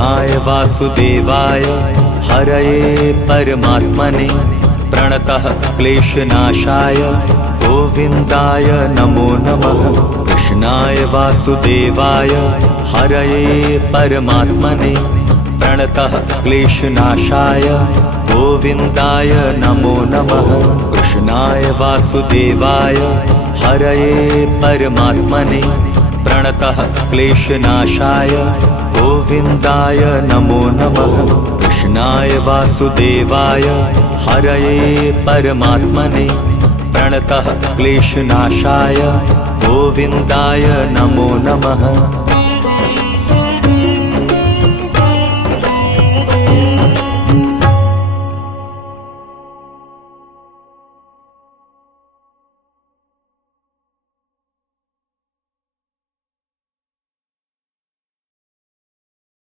कृष्णाय वासुदेवाय हरये परमात्मने प्रणतः क्लेशनाशाय गोविन्दाय नमो नमः। कृष्णाय वासुदेवाय हरये परमात्मने प्रणतः क्लेशनाशाय गोविन्दाय नमो नमः। कृष्णाय वासुदेवाय हरये परमात्मने प्रणतः क्लेशनाशाय गोविन्दाय नमो नमः। कृष्णाय वासुदेवाय हरये परमात्मने प्रणतः क्लेशनाशाय गोविन्दाय नमो नमः।